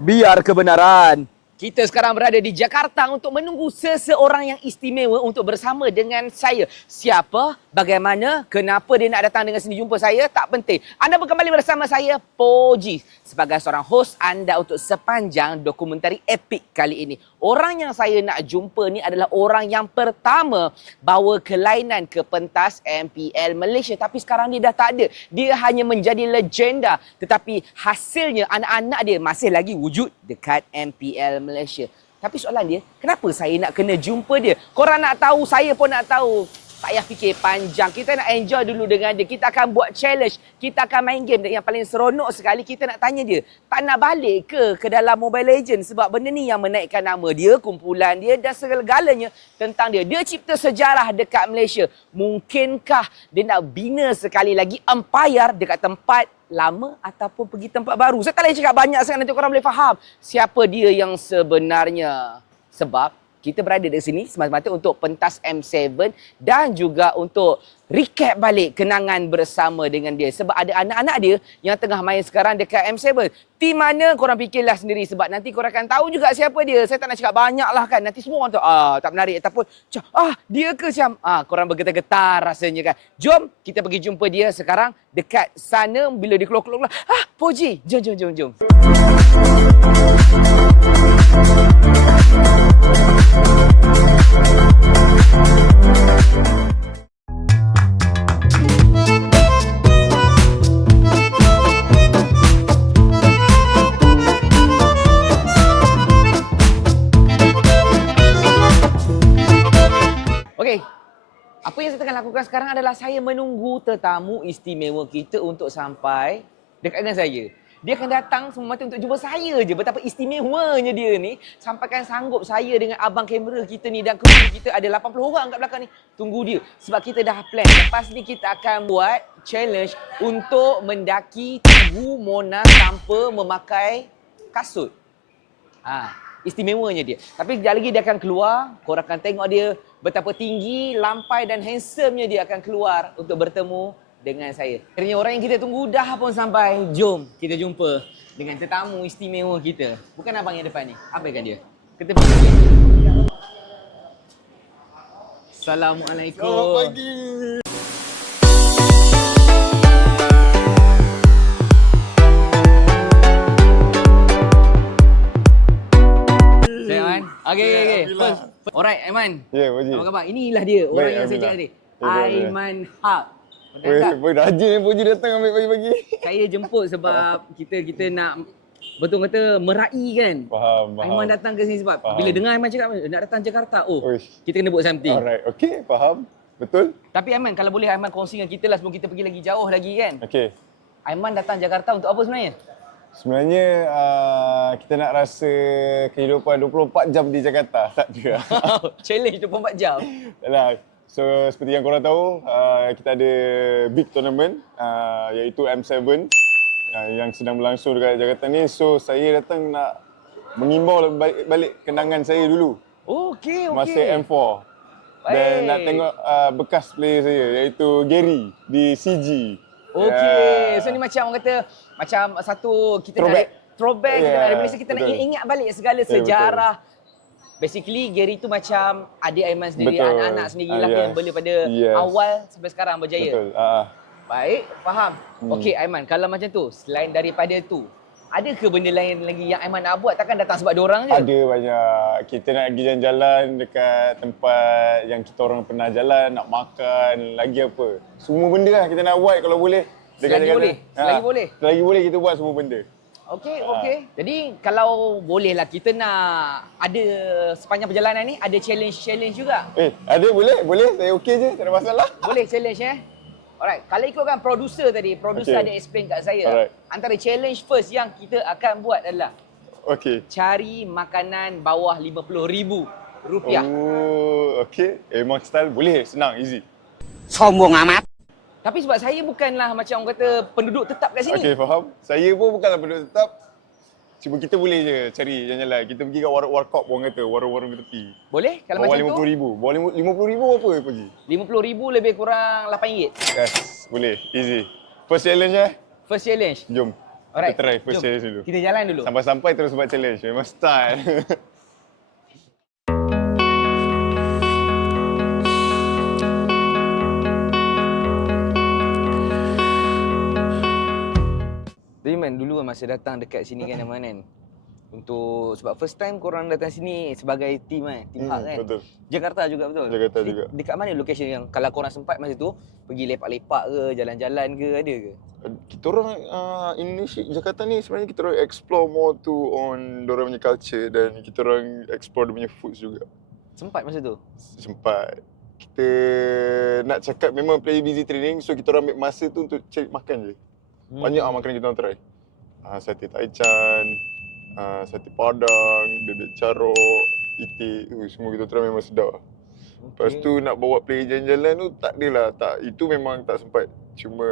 Biar kebenaran. Kita sekarang berada di Jakarta untuk menunggu seseorang yang istimewa untuk bersama dengan saya. Siapa, bagaimana, kenapa dia nak datang dengan sini jumpa saya, tak penting. Anda kembali bersama saya, Poji, sebagai seorang host anda untuk sepanjang dokumentari epik kali ini. Orang yang saya nak jumpa ni adalah orang yang pertama bawa kelainan ke pentas MPL Malaysia. Tapi sekarang dia dah tak ada. Dia hanya menjadi legenda. Tetapi hasilnya anak-anak dia masih lagi wujud dekat MPL Malaysia. Tapi soalan dia, kenapa saya nak kena jumpa dia? Korang nak tahu, saya pun nak tahu. Tak payah fikir panjang. Kita nak enjoy dulu dengan dia. Kita akan buat challenge. Kita akan main game. Yang paling seronok sekali, kita nak tanya dia. Tak nak balik ke dalam Mobile Legends? Sebab benda ni yang menaikkan nama dia, kumpulan dia dan segala-galanya tentang dia. Dia cipta sejarah dekat Malaysia. Mungkinkah dia nak bina sekali lagi empire dekat tempat lama ataupun pergi tempat baru? Saya tak boleh cakap banyak sangat, nanti korang boleh faham siapa dia yang sebenarnya. Sebab kita berada di sini semata-mata untuk pentas M7 dan juga untuk recap balik kenangan bersama dengan dia. Sebab ada anak-anak dia yang tengah main sekarang dekat M7. Tim mana korang fikirlah sendiri sebab nanti korang akan tahu juga siapa dia. Saya tak nak cakap banyak lah kan. Nanti semua orang tahu, tak menarik. Ataupun, dia ke macam, korang bergetar-getar rasanya kan. Jom kita pergi jumpa dia sekarang dekat sana. Bila dia keluar-keluar, Poji, jom. Okey, apa yang saya tengah lakukan sekarang adalah saya menunggu tetamu istimewa kita untuk sampai dekat dengan saya. Dia akan datang semata untuk jumpa saya je. Betapa istimewanya dia ni. Sampaikan sanggup saya dengan abang kamera kita ni dan kru kita ada 80 orang kat belakang ni. Tunggu dia. Sebab kita dah plan. Lepas ni kita akan buat challenge untuk mendaki Tugu Monas tanpa memakai kasut. Istimewanya dia. Tapi sekejap lagi dia akan keluar. Korang akan tengok dia betapa tinggi, lampai dan handsome-nya dia akan keluar untuk bertemu dengan saya. Akhirnya orang yang kita tunggu dah pun sampai. Jom kita jumpa dengan tetamu istimewa kita. Bukan abang yang depan ni. Abaikan dia. Kita pergi. Assalamualaikum. Selamat pagi. Okay. Alright, Aiman. Ya, Poji. Apa khabar? Inilah dia orang Baik, yang saya cakap tadi. Alhamdulillah. Aiman Haq. Weh, rajin ni Poji datang ambil pagi-pagi. Saya jemput sebab kita nak betul kata meraih kan. Faham. Aiman datang ke sini sebab bila dengar Aiman cakap nak datang Jakarta, kita kena buat something. Alright, okey, faham. Betul. Tapi Aiman, kalau boleh Aiman kongsi dengan kita lah sebelum kita pergi lagi jauh lagi kan. Okey. Aiman datang Jakarta untuk apa sebenarnya? Sebenarnya kita nak rasa kehidupan 24 jam di Jakarta. Tak juga. Challenge 24 jam. Yalah. So seperti yang korang tahu, kita ada big tournament iaitu M7 yang sedang berlangsung dekat Jakarta ni. So saya datang nak mengimbau balik kenangan saya dulu. Okey. Masa M4. Dan nak tengok bekas player saya iaitu Gary di CG. Okey. So ni macam orang kata macam satu kita throwback kita nak dari Malaysia, kita nak ingat balik segala sejarah. Basically Gary tu macam adik Aiman sendiri, anak-anak sendirilah yang bela pada awal sampai sekarang berjaya. Betul. Baik, faham. Okey Aiman, kalau macam tu, selain daripada tu, ada ke benda lain lagi yang Aiman nak buat? Takkan datang sebab diorang je? Ada banyak. Kita nak pergi jalan-jalan dekat tempat yang kita orang pernah jalan, nak makan, lagi apa. Semua benda lah kita nak buat kalau boleh. Selagi boleh? Selagi boleh kita buat semua benda. Okey. Jadi kalau boleh lah kita nak ada sepanjang perjalanan ni ada challenge juga. Ada boleh. Saya okey je, tak ada masalah. Boleh challenge Alright, kalau ikutkan producer tadi, producer ada explain kat saya. Alright. Antara challenge first yang kita akan buat adalah cari makanan bawah RM50,000. Okey. Memang style boleh, senang, easy. Sombong amat. Tapi sebab saya bukanlah macam orang kata penduduk tetap kat sini. Okey, faham. Saya pun bukanlah penduduk tetap. Cuma kita boleh je cari jalan-jalan. Kita pergi kat warkop orang kata, warung-warung tepi. Boleh? Kalau bawah macam tu? RM50,000. Bawah RM50,000 apa Poji? RM50,000 lebih kurang RM8. Yes, boleh. Easy. First challenge First challenge. Jom. Alright. Kita try first Jom. challenge dulu. Kita jalan dulu. Sampai-sampai terus buat challenge. Memang style. Tapi man, dulu masa datang dekat sini kan Aiman kan. Untuk sebab first time korang datang sini sebagai team kan, team Hak kan. Betul. Jakarta juga betul. Jakarta juga. Dekat mana location yang kalau korang sempat masa tu pergi lepak-lepak ke, jalan-jalan ke, ada ke? Kita orang Indonesia, Jakarta ni sebenarnya kita orang explore more to on dorang punya culture dan kita orang explore dia punya foods juga. Sempat masa tu? Sempat. Kita nak cakap memang play busy training, so kita orang ambil masa tu untuk cari makan je. Banyak makanan kita orang try. Sate taichan, sate padang, bebek carok, itik, semua kita try memang sedap. Lepas tu nak bawa play jalan-jalan tu tak adalah, tak. Itu memang tak sempat. Cuma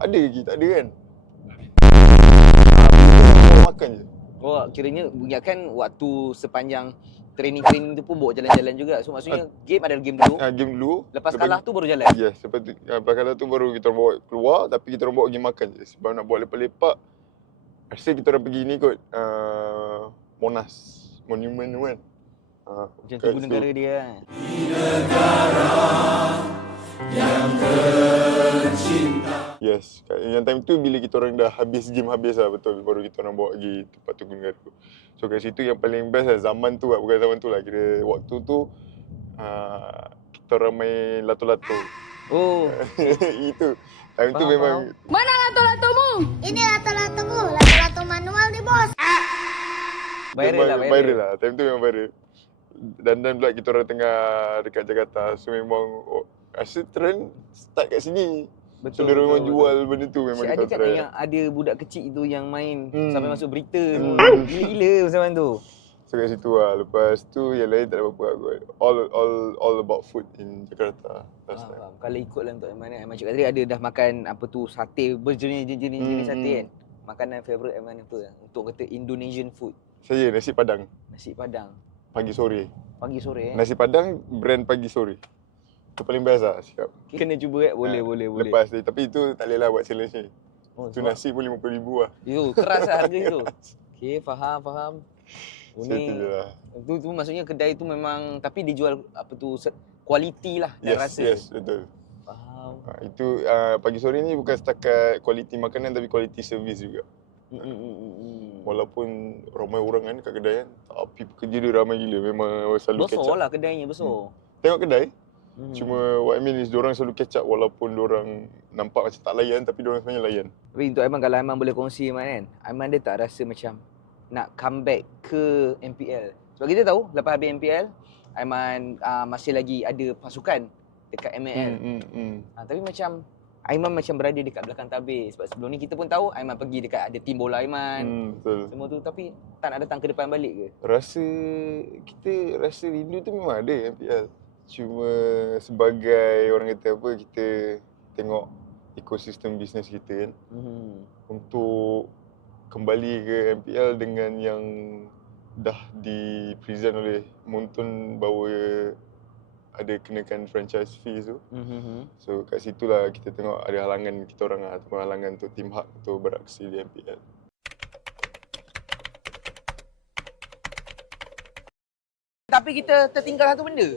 ada lagi, tak ada kan? Makan je. Oh, kiranya kan waktu sepanjang training tu pun bawa jalan-jalan juga. So maksudnya game ada game dulu. Game dulu. Lepas kalah tu baru jalan. Yes, lepas kalah tu baru kita orang bawa keluar, tapi kita orang bawa pergi makan je. Sebab nak buat lepak-lepak, rasa kita orang pergi ni kot, Monas, monumen tu kan. Macam tu negara dia kan. Yes, yang time tu bila kita orang dah habis game lah betul, baru kita orang bawa pergi tempat Tunggu Negara. So kat situ yang paling best lah zaman tu lah, bukan zaman tu lah, kira waktu tu kita orang main lato-lato. Oh. Itu, time tu memang Mana lato-latomu? Ini lato-latoku, lato-lato manual nih bos. viral lah, time tu memang viral. Dan pula kita orang tengah dekat Jakarta, so memang rasa trend start kat sini. Betul. So dia memang jual benda tu memang Ada kita kan try. yang ada budak kecil tu yang main sampai masuk berita tu. Hmm. Gila-gila zaman tu. So kat situ lah. Lepas tu yang lain tak ada apa-apa lah kot. All about food in Jakarta last time. Faham. Kalau ikutlah untuk Aiman kan. Aiman cakap tadi ada dah makan apa tu sate berjenis-jenis sate kan. Makanan favourite Aiman apa? Untuk kata Indonesian food. Saya nasi padang Nasi Padang. pagi sore. Pagi sore Nasi padang brand pagi sore. Itu paling best lah cakap. Kena cuba kan? Boleh. Lepas ni. Tapi itu tak boleh lah buat challenge ni. Oh, Tu sebab- nasi pun RM50,000 lah. Itu keras lah harga itu. Okey, faham. Oh, So itu je lah. tu maksudnya kedai tu memang tapi dijual apa tu kualiti lah dan rasa. Yes, betul. Faham. Itu pagi sore ni bukan setakat kualiti makanan tapi kualiti servis juga. Walaupun ramai orang kan kat kedai kan, tapi pekerja dia ramai gila. Memang selalu catch Besar up. lah kedainya besar. Tengok kedai, cuma what I mean is diorang selalu catch up walaupun diorang nampak macam tak layan tapi diorang sebenarnya layan. Tapi untuk Aiman, kalau Aiman boleh kongsi Aiman kan, Aiman dia tak rasa macam nak comeback ke MPL. Sebab kita tahu lepas habis MPL, Aiman masih lagi ada pasukan dekat ML. Tapi macam Aiman macam berada dekat belakang tabir. Sebab sebelum ni kita pun tahu Aiman pergi dekat ada tim bola Aiman. Betul. Semua tu, tapi tak nak datang ke depan balik ke? Kita rasa rindu tu memang ada MPL. Cuma sebagai orang kata apa, kita tengok ekosistem bisnes kita kan. Untuk kembali ke MPL dengan yang dah di present oleh Montun bahawa ada kenakan franchise fees tu. So kat situlah kita tengok ada halangan kita orang lah, ataupun halangan untuk tim Hak untuk beraksi di MPL. Tapi kita tertinggal satu benda.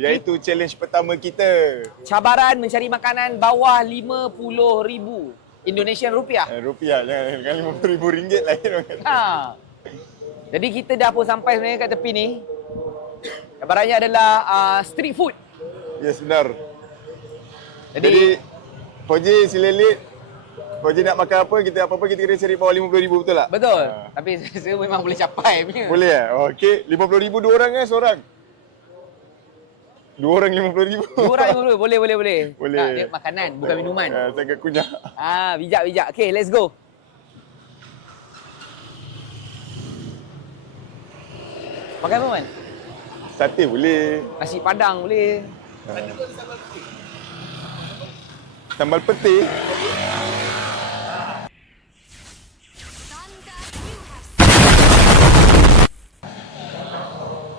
Iaitu challenge pertama kita. Cabaran mencari makanan bawah RM50,000 Indonesian rupiah. Rupiah, jangan RM50,000 lain orang. Jadi kita dah pun sampai sebenarnya kat tepi ni. Cabarannya adalah street food. Yes, benar. Jadi Fauzi sila lead. Fauzi nak makan apa, kita kena cari bawah RM50,000, betul tak? betul. Tapi saya memang boleh capai punya. Boleh okey. RM50,000 dua orang seorang? Dua orang RM50,000. Dua orang dulu. Boleh. Boleh. Tak, dia makanan, bukan minuman. Saya agak kunyah. Bijak. Okay, let's go. Makan apa, Man? Sate boleh. Nasi Padang boleh. Sambal peti.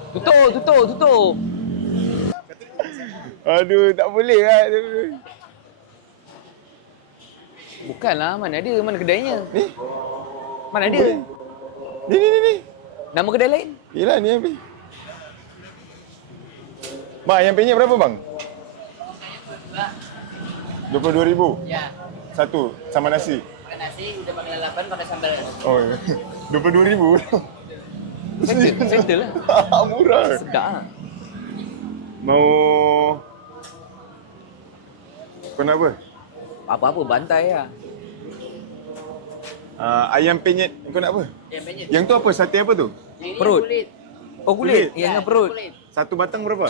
Tutup. Aduh, tak boleh lah. Bukanlah, mana ada, mana kedainya? Ni? Mana ada? Ni. Nama kedai lain? Yelah ni habis. Bang, ayam penyet berapa bang? 22,000. Ya. Satu sama nasi. Makan nasi, udah makan lalapan, pakai sambal. Oh, 22,000. Settle lah. Murah. Sedap lah. Mau kau nak apa? Apa-apa, bantai lah. Ayam penyet kau nak apa? Yang penyet. Yang tu apa? Sate apa tu? Yang ni perut. Kulit. Oh, kulit. Kulit? Yang dengan perut. Satu batang berapa?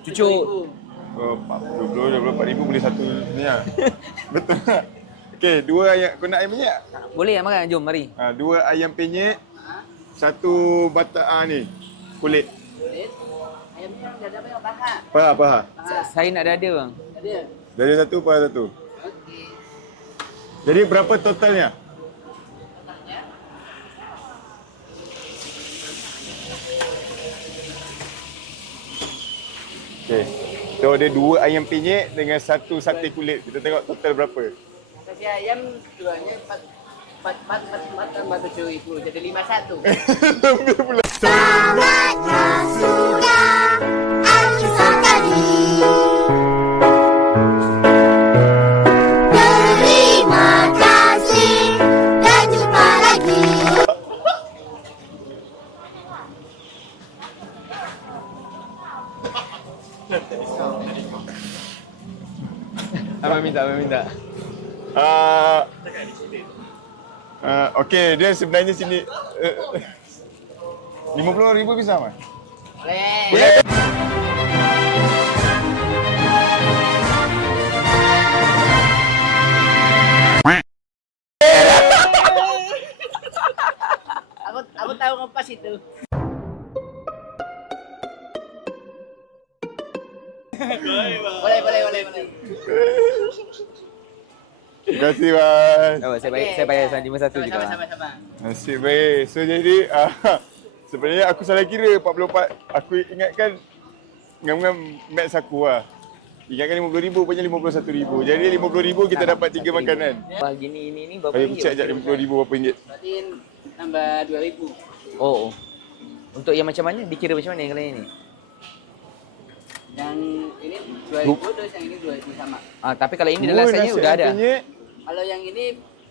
Cucuk. Oh, 24,000 boleh satu ni lah. Betul tak? Okey, dua ayam. Kau nak ayam penyet? Boleh lah makan, jom mari. Dua ayam penyet. Satu batang ni. Kulit. Ayam ni dah ada banyak paha. Paha. Saya nak dada bang. Ada. Dari satu, paha satu. Okey. Jadi berapa totalnya? Okey. So ada dua ayam penyet dengan satu sate kulit. Kita tengok total berapa. Kasi ayam jualnya 4,700. Jadi 51. Sahabatnya sudah aku tadi. Terima kasih dan jumpa lagi. Abang minta. Okey, dia sebenarnya sini 50,000 bisa mas? Boleh. Aku tahu ngepas itu. Boleh. Terima kasih mas. Oh, saya bayar 51 juga. Sama-sama. Nasib baik. So jadi sebenarnya aku salah kira 44. Aku ingatkan ngam-ngam max aku lah. Ingatkan 50,000 punya 51,000. Jadi 50,000 kita dapat 3 makanan. Wah, gini ni berapa Saya ringgit? check sekejap 50,000 berapa ringgit. Berarti tambah 2,000. Oh. Untuk yang macam mana? Dikira macam mana yang lain ni? Yang ini 2,000 terus yang ini 2,000 sama. Tapi kalau ini Dua dalam setnya nasi udah ada. penyet, Kalau yang ini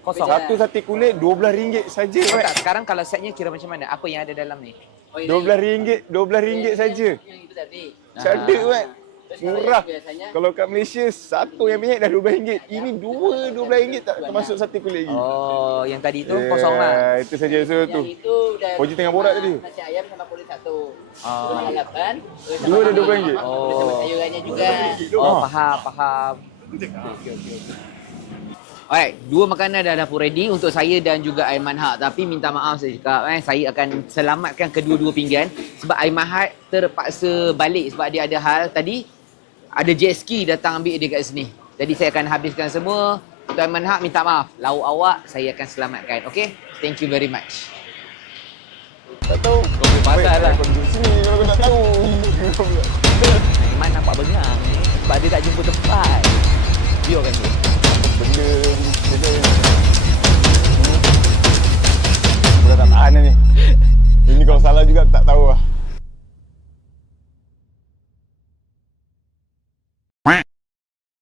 Kosong. beza. satu sate kulit RM12 saja. Oh, tak, sekarang kalau setnya kira macam mana? Apa yang ada dalam ni? Oh, ini. RM12 saja. Yang itu tadi. Cadek Mat. Terus kalau Murah. yang biasanya Kalau kat Malaysia satu yang penyet dah RM12. Ini dua RM12 tak termasuk sate kulit lagi. Oh, yang tadi tu kosong lah. Itu saja so yang tu. itu udah Koji tengah borak tadi. nasi ayam sama kulit satu. Oh. Itu makan 8. Dua dah RM12. Udah sama sayurannya juga. Oh, faham. Alright, dua makanan dah dapur ready untuk saya dan juga Aiman Haq. Tapi minta maaf saya cakap, saya akan selamatkan kedua-dua pinggan sebab Aiman Haq terpaksa balik sebab dia ada hal tadi. Ada jet ski datang ambil dia kat sini. Jadi saya akan habiskan semua. Untuk Aiman Haq minta maaf. Lauk awak saya akan selamatkan. Okay? Thank you very much. Tak tahu. Kau boleh pasal lah. Kau duduk sini kalau kau tak tahu. Aiman nampak bengang ni sebab dia tak jumpa tempat. Biarkan dia. Benda Bukan tak tahan ni. Ini kalau salah juga tak tahu lah.